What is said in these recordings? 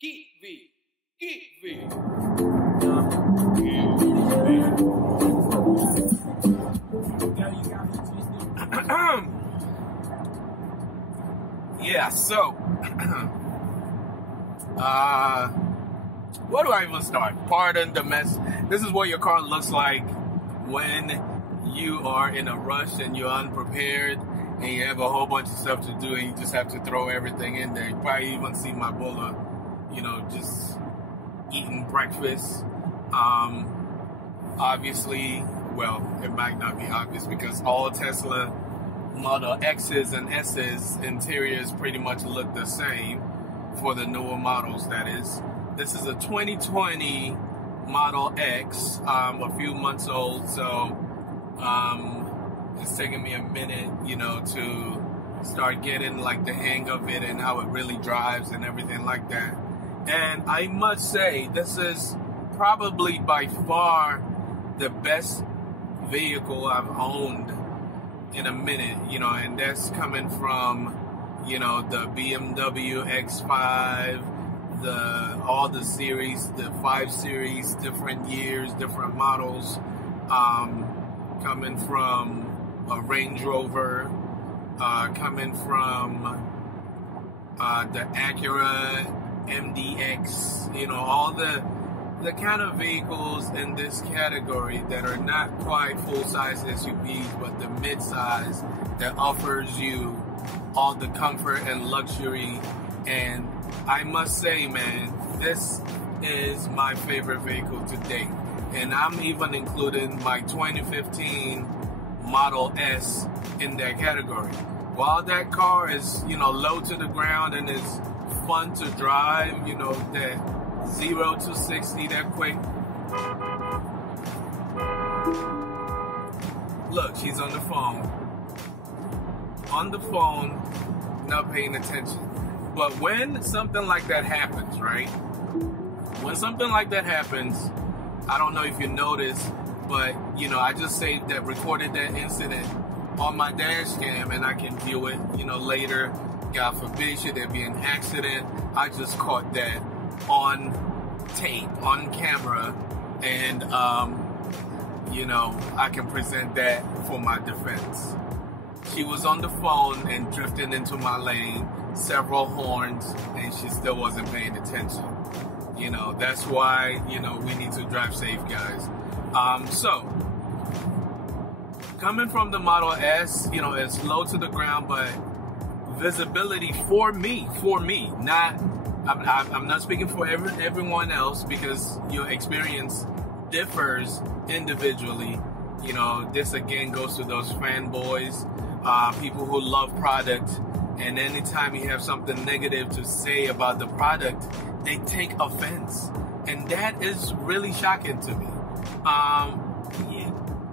Geek V. Yeah, so where do I even start? Pardon the mess. This is what your car looks like when you are in a rush and you're unprepared and you have a whole bunch of stuff to do and you just have to throw everything in there. You probably even see my Bola, just eating breakfast. Obviously, well, it might not be obvious because all Tesla Model X's and S's interiors pretty much look the same for the newer models, that is. This is a 2020 Model X, a few months old, so it's taking me a minute, to start getting like the hang of it and how it really drives and everything like that. And I must say, this is probably by far the best vehicle I've owned in a minute, and that's coming from, the BMW X5, all the series, the 5 Series, different years, different models, coming from a Range Rover, coming from the Acura MDX, all the kind of vehicles in this category that are not quite full-size SUVs, but the mid-size that offers you all the comfort and luxury. And I must say, man, this is my favorite vehicle to date. And I'm even including my 2015 Model S in that category. While that car is, low to the ground and is fun to drive, that 0 to 60 that quick. Look, she's on the phone. Not paying attention. But when something like that happens, right? When something like that happens, I don't know if you noticed, but, I just recorded that incident on my dash cam and I can view it, later. God forbid, should there be an accident, I just caught that on tape, on camera, and, I can present that for my defense. She was on the phone and drifting into my lane, several horns, and she still wasn't paying attention. That's why, we need to drive safe, guys. So, coming from the Model S, it's low to the ground, but visibility for me, I'm not speaking for everyone else because your experience differs individually. This again goes to those fanboys, people who love product, and anytime you have something negative to say about the product, they take offense, and that is really shocking to me.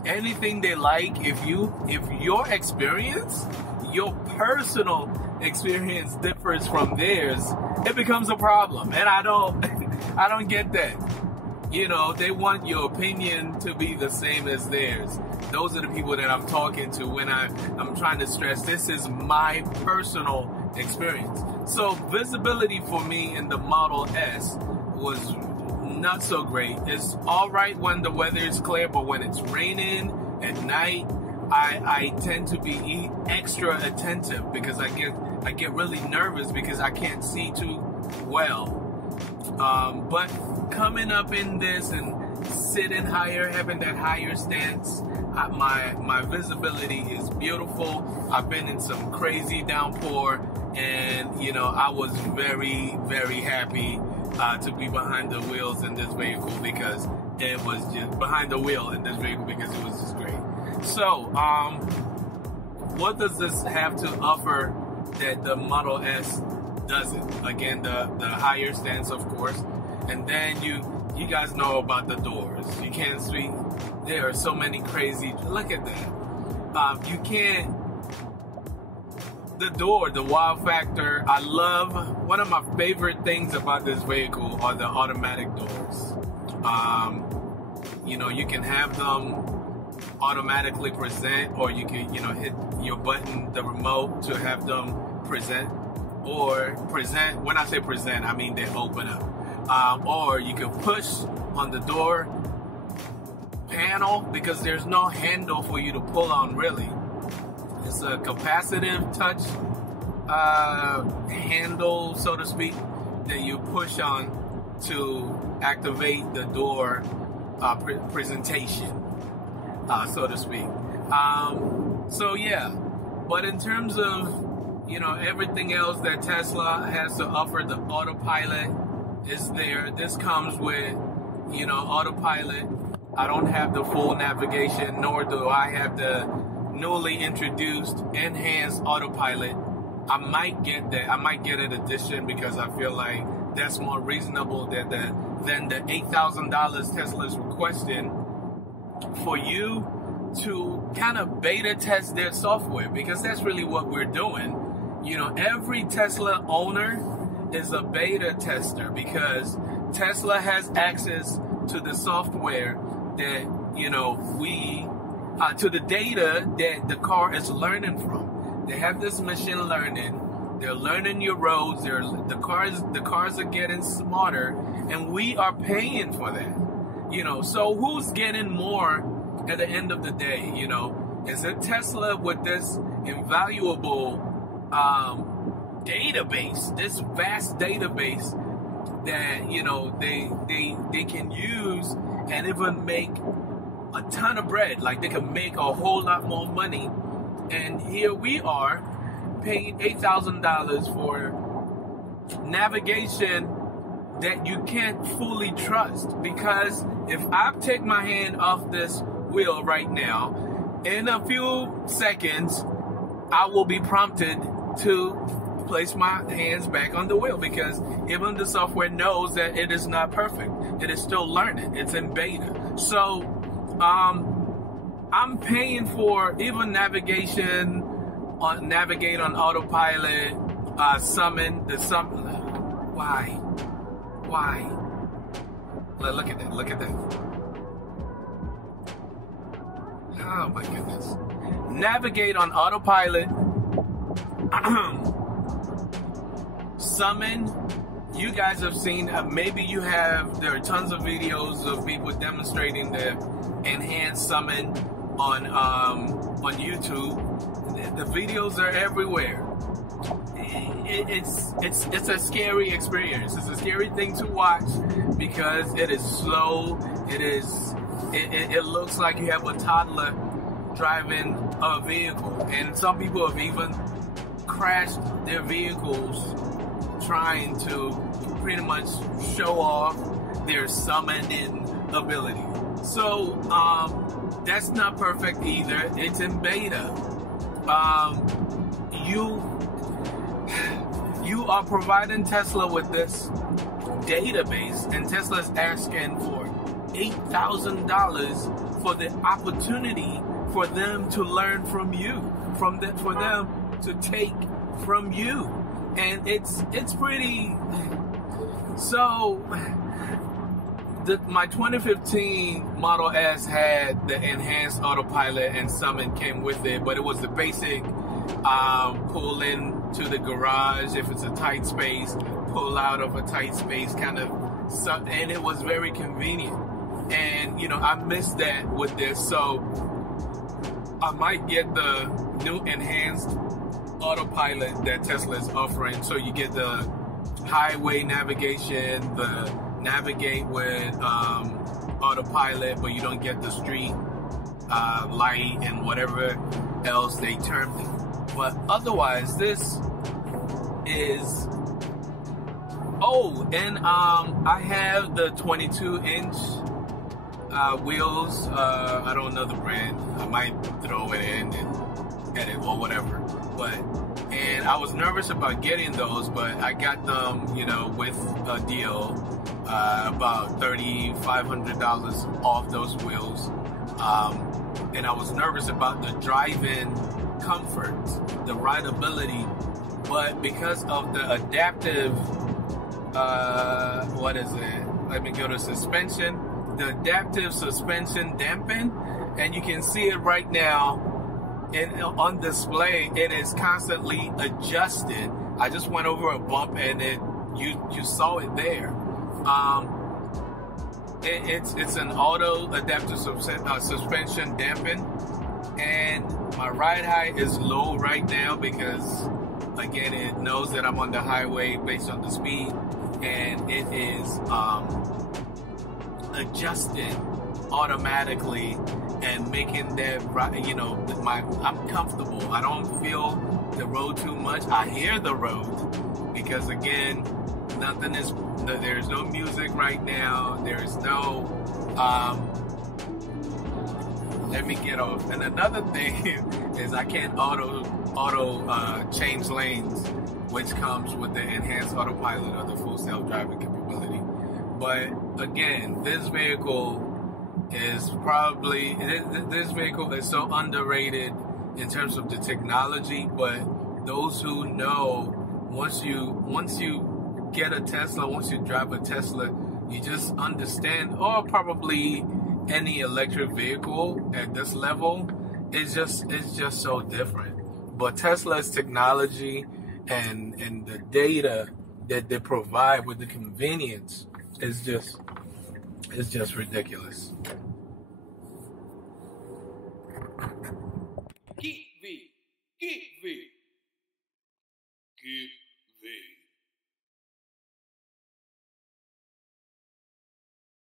Anything they like, if your experience, your personal experience differs from theirs, it becomes a problem. And I don't get that. They want your opinion to be the same as theirs. Those are the people that I'm talking to when I'm trying to stress this is my personal experience. So visibility for me in the Model S was not so great. It's all right when the weather is clear, but when it's raining at night, I tend to be extra attentive because I get really nervous because I can't see too well. But coming up in this and sitting higher, having that higher stance, my visibility is beautiful. I've been in some crazy downpour, and I was very, very happy to be behind the wheels in this vehicle because it was just behind the wheel in this vehicle because it was just great. So, what does this have to offer that the Model S doesn't? Again, the higher stance, of course, and then you guys know about the doors. You can't see. There are so many crazy. Look at that. You can't. The door, the wow factor. I love. One of my favorite things about this vehicle are the automatic doors. You can have them automatically present, or you can hit your button, the remote, to have them present or present. When I say present, I mean they open up. Or you can push on the door panel because there's no handle for you to pull on really. It's a capacitive touch handle, so to speak, that you push on to activate the door presentation, so to speak. So yeah, but in terms of, you know, everything else that Tesla has to offer, the autopilot is there. This comes with, you know, autopilot. I don't have the full navigation, nor do I have the newly introduced enhanced autopilot. I might get that. I might get an addition because I feel like that's more reasonable than the $8,000 Tesla's requesting for you to kind of beta test their software, because that's really what we're doing. You know, every Tesla owner is a beta tester because Tesla has access to the software that, you know, to the data that the car is learning from. They have this machine learning. They're learning your roads. The cars are getting smarter, and we are paying for that. You know, so who's getting more at the end of the day? You know, is it Tesla with this invaluable database, this vast database that, you know, they can use and even make a ton of bread? Like, they can make a whole lot more money. And here we are paying $8,000 for navigation that you can't fully trust. Because if I take my hand off this wheel right now, in a few seconds, I will be prompted to place my hands back on the wheel, because even the software knows that it is not perfect. It is still learning. It's in beta. So, I'm paying for even navigate on autopilot, summon. Why? Look at that. Look at that. Oh my goodness. Navigate on autopilot. Summon. You guys have seen, maybe you have, there are tons of videos of people demonstrating the enhanced summon on YouTube. The videos are everywhere. It's a scary experience. It's a scary thing to watch because it is slow. It looks like you have a toddler driving a vehicle, and some people have even crashed their vehicles trying to pretty much show off their summoning ability. So that's not perfect either. It's in beta. You are providing Tesla with this database, and Tesla's asking for $8,000 for the opportunity for them to learn from you, for them to take from you. And it's pretty. So my 2015 Model S had the enhanced autopilot, and summon came with it, but it was the basic pull into the garage if it's a tight space, pull out of a tight space kind of stuff, and it was very convenient. And you know, I missed that with this, so I might get the new enhanced autopilot that Tesla is offering. So you get the highway navigation, the navigate with autopilot, but you don't get the street light and whatever else they termed it. But otherwise, this is. Oh, and I have the 22-inch wheels. I don't know the brand. I might throw it in and edit or whatever. And I was nervous about getting those, but I got them, you know, with a deal, about $3,500 off those wheels. And I was nervous about the driving comfort, the rideability, but because of the adaptive, what is it? Let me go to suspension. The adaptive suspension dampen, and you can see it right now. and on display, it is constantly adjusted. I just went over a bump, and you saw it there. It's an auto adaptive suspension dampen, and my ride height is low right now because, again, it knows that I'm on the highway based on the speed, and it is adjusting automatically and making that, you know, I'm comfortable. I don't feel the road too much. I hear the road because, again, there's no music right now. There's no, let me get off. And another thing is I can't auto change lanes, which comes with the enhanced autopilot or the full self-driving capability. But again, this vehicle is so underrated in terms of the technology. But those who know, once you get a Tesla, once you drive a Tesla, you just understand, or probably any electric vehicle at this level, it's just so different. But Tesla's technology and the data that they provide with the convenience is just ridiculous.